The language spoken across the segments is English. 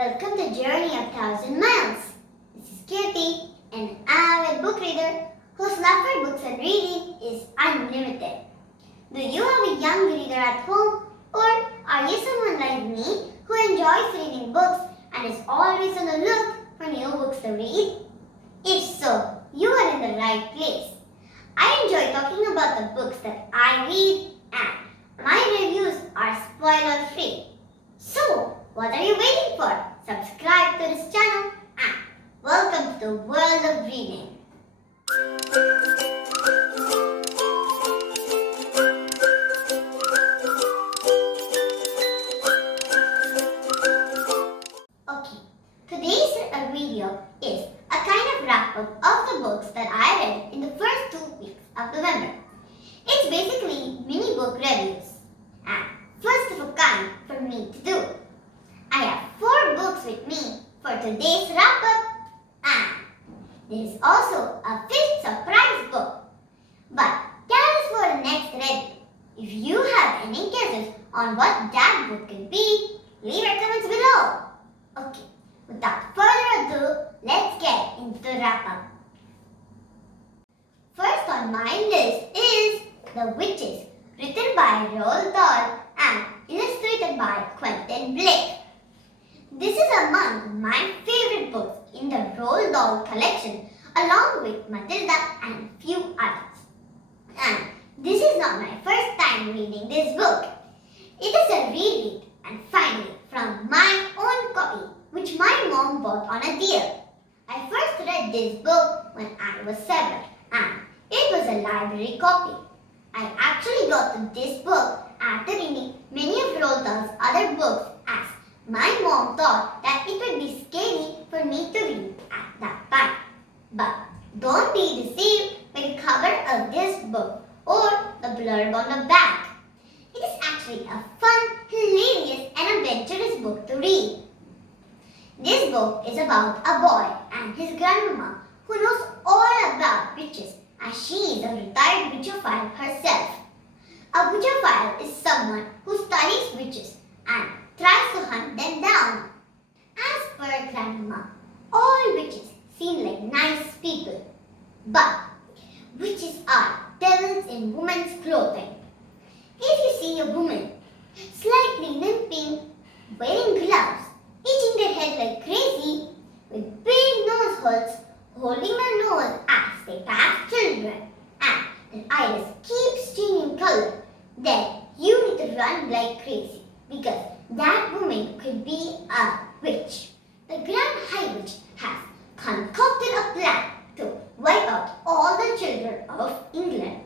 Welcome to Journey of Thousand Miles. This is Kirti, an avid book reader whose love for books and reading is unlimited. Do you have a young reader at home, or are you someone like me who enjoys reading books and is always on the look for new books to read? If so, you are in the right place. I enjoy talking about the books that I read, and my reviews are spoiler-free. So, what are you waiting for? Subscribe to this channel and welcome to the world of reading. Okay, today's video is a kind of wrap-up of the books that I read in the first 2 weeks of November. It's basically mini book reviews and first of a kind for me to do. I have 4 books with me for today's wrap-up, and there is also a 5th surprise book. But that is for the next review. If you have any guesses on what that book could be, leave your comments below. Okay, without further ado, let's get into the wrap-up. First on my list is The Witches, written by Roald Dahl and illustrated by Quentin Blake. This is among my favorite books in the Roald Dahl collection, along with Matilda and few others. And this is not my first time reading this book. It is a reread and finally from my own copy, which my mom bought on a deal. I first read this book when I was 7, and it was a library copy. I actually got to this book after reading many of Roald Dahl's other books, as my mom thought that it would be scary for me to read at that time. But don't be deceived by the cover of this book or the blurb on the back. It is actually a fun, hilarious and adventurous book to read. This book is about a boy and his grandmama who knows all about witches, as she is a retired witchophile herself. A witchophile is someone who studies witches and tries to hunt them down. As per grandmama, all witches seem like nice people, but witches are devils in women's clothing. If you see a woman slightly limping, wearing gloves, itching their head like crazy, with big nose holes, holding their nose as they pass children, and their iris keeps changing color, then you need to run like crazy, because that woman could be a witch. The Grand High Witch has concocted a plan to wipe out all the children of England.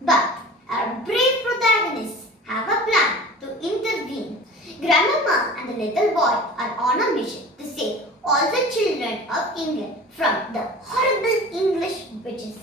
But our brave protagonists have a plan to intervene. Grandmama and the little boy are on a mission to save all the children of England from the horrible English witches.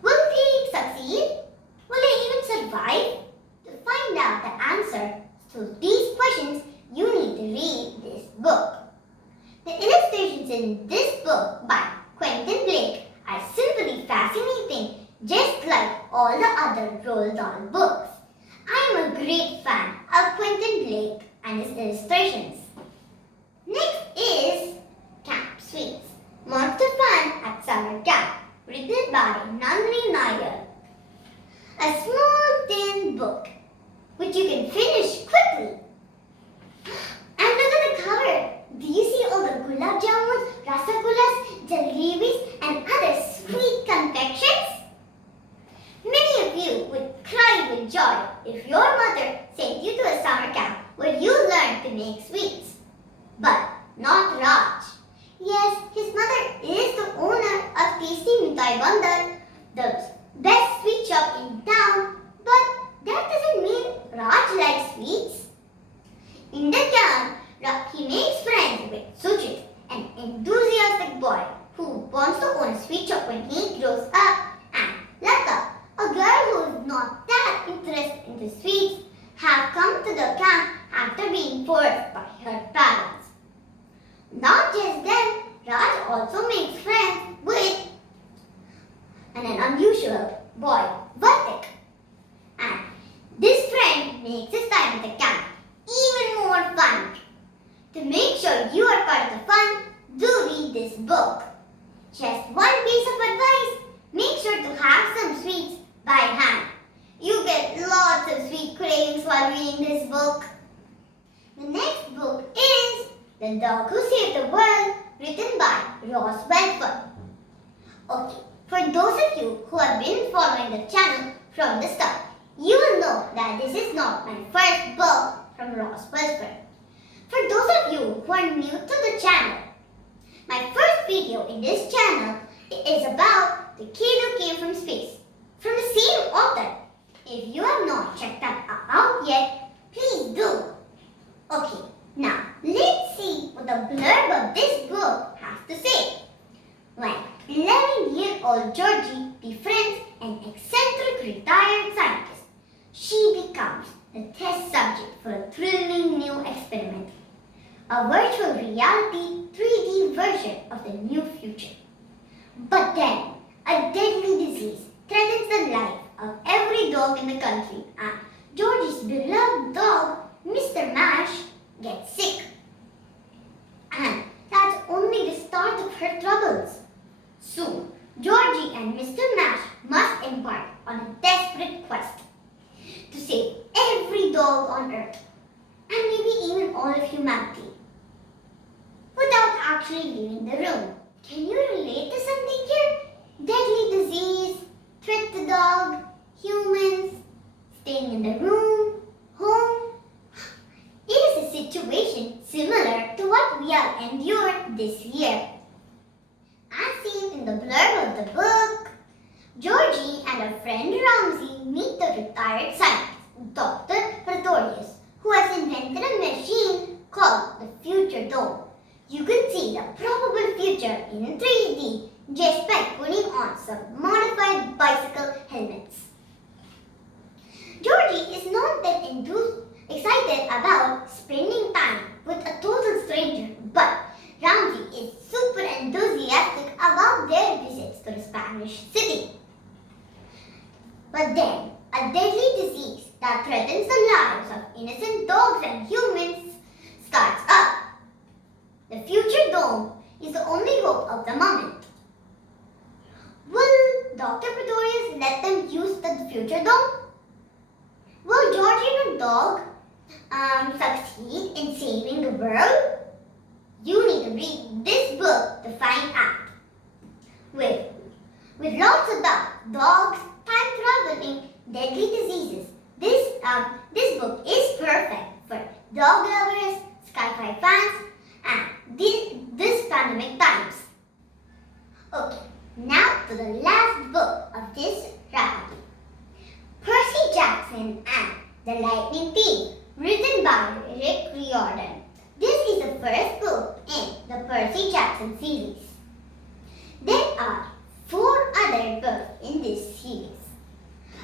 Will they succeed? Will they even survive? To find out the answer to these questions, you need to read this book. The illustrations in this book by Quentin Blake are simply fascinating, just like all the other Roald Dahl books. I am a great fan of Quentin Blake and his illustrations. Next is Camp Sweets, Monster Fun at Summer Camp, written by Nandini Nair. A small thin book which you can finish quickly. And look at the cover. Do you see all the gulab jamuns, rasagullas, jalebis and other sweet confections? Many of you would cry with joy if your mother sent you to a summer camp where you learned to make sweets. But not Raj. Yes, his mother is the owner of Tasty Mithai Bandar, the best sweet shop in town, but that doesn't mean Raj likes sweets. In the camp, he makes friends with Sujit, an enthusiastic boy who wants to own a sweet shop when he grows up, and Lata, a girl who is not that interested in the sweets, have come to the camp after being forced by her parents. Not just them, Raj also makes friends with an unusual boy, Vartik. And this friend makes his time at the camp even more fun. To make sure this book. Just one piece of advice: make sure to have some sweets by hand. You get lots of sweet cravings while reading this book. The next book is The Dog Who Saved the World, written by Ross Belford. Okay, for those of you who have been following the channel from the start, you will know that this is not my first book from Ross Belford. For those of you who are new to the channel, my first video in this channel is about the kid who came from space, from the same author. If you have not checked that out yet, please do. Okay, now let's see what the blurb of this book has to say. When 11-year-old Georgie befriends an eccentric retired scientist, she becomes the test subject for a thrilling new experiment, a virtual reality 3D version of the new future. But then, a deadly disease threatens the life of every dog in the country, and Georgie's beloved dog, Mr. Mash, gets sick. And that's only the start of her troubles. Soon, Georgie and Mr. Mash must embark on a desperate quest to save every dog on Earth, and maybe even all of humanity, without actually leaving the room. Can you relate to something here? Deadly disease, threat to dog, humans, staying in the room, home. It is a situation similar to what we have endured this year. As seen in the blurb of the book, Georgie and her friend Ramsey meet the retired scientist, Dr. Pretorius, who has invented a machine called the Future Dome. You can see the probable future in 3D just by putting on some modified bicycle helmets. Georgie is not that excited about spending time with a total stranger, but Ramsey is super enthusiastic about their visits to the Spanish city. But then, a deadly disease that threatens the lives of innocent dogs and humans starts up. The Future Dome is the only hope of the moment. Will Dr. Pretorius let them use the Future Dome? Will Georgie and her dog succeed in saving the world? You need to read this book to find out. With lots about dogs, time traveling, deadly diseases, this book is perfect for dog lovers, sci-fi fans, and this pandemic times. Okay, now to the last book of this round. Percy Jackson and the Lightning Thief, written by Rick Riordan. This is the first book in the Percy Jackson series. There are 4 other books in this series.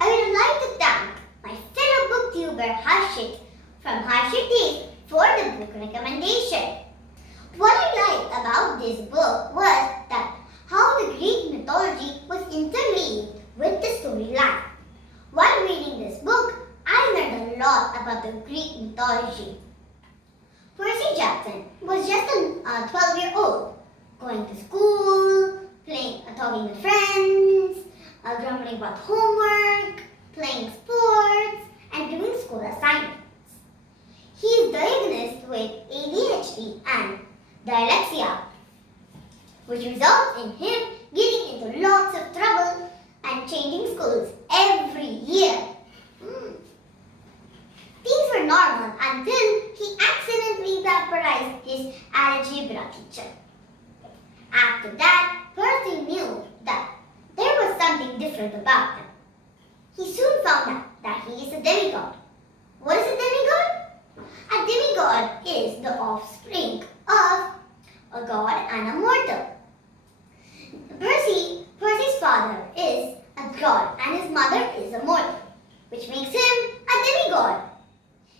I would like to thank my fellow booktuber Harshit from Harshit Taste for the book recommendation. What I liked about this book was that how the Greek mythology was interleaved with the storyline. While reading this book, I learned a lot about the Greek mythology. Percy Jackson was just a 12-year-old, going to school, playing, talking with friends, grumbling about homework, playing sports, and doing school assignments. He is diagnosed with ADHD and dyslexia, which results in him getting into lots of trouble and changing schools every year. Things were normal until he accidentally vaporized his algebra teacher. After that, Percy knew that there was something different about him. He soon found out that he is a demigod. What is a demigod? A demigod is the offspring of a god and a mortal. Percy's father is a god and his mother is a mortal, which makes him a demigod.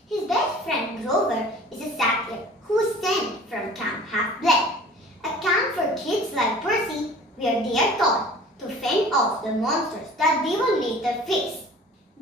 His best friend Grover is a satyr who is sent from Camp Half-Blood, a camp for kids like Percy where they are taught to fend off the monsters that they will later face.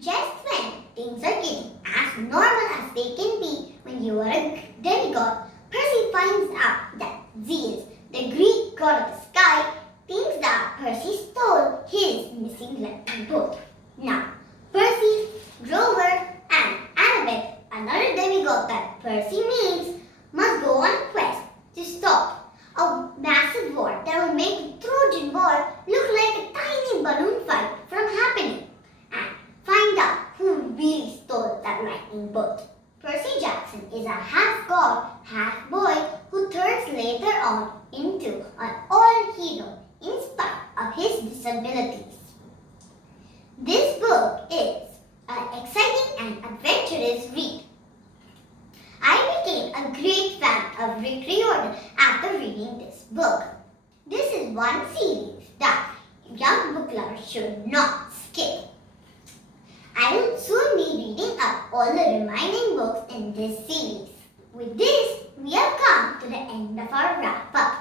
Just when things are getting as normal as they can be when you are a demigod, Percy finds out that Zeus, the Greek god of the sky, thinks that Percy stole his missing lightning bolt. Now, Percy, Grover, and Annabeth, another demigod that Percy meets, must go on a quest to stop a massive war that will make the Trojan War look like a tiny balloon fight from happening and find out who really stole that lightning bolt. Percy Jackson is a half-god, half-boy who turns later on into an all-hero in spite of his disabilities. This book is an exciting and adventurous read. I became a great fan of Rick Riordan after reading this book. This is one series that young book lovers should not skip. I will soon be reading up all the remaining books in this series. With this, we have come to the end of our wrap-up.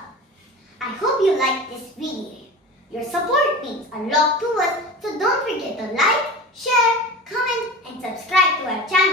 I hope you liked this video. Your support means a lot to us, so don't forget to like, share, comment, and subscribe to our channel.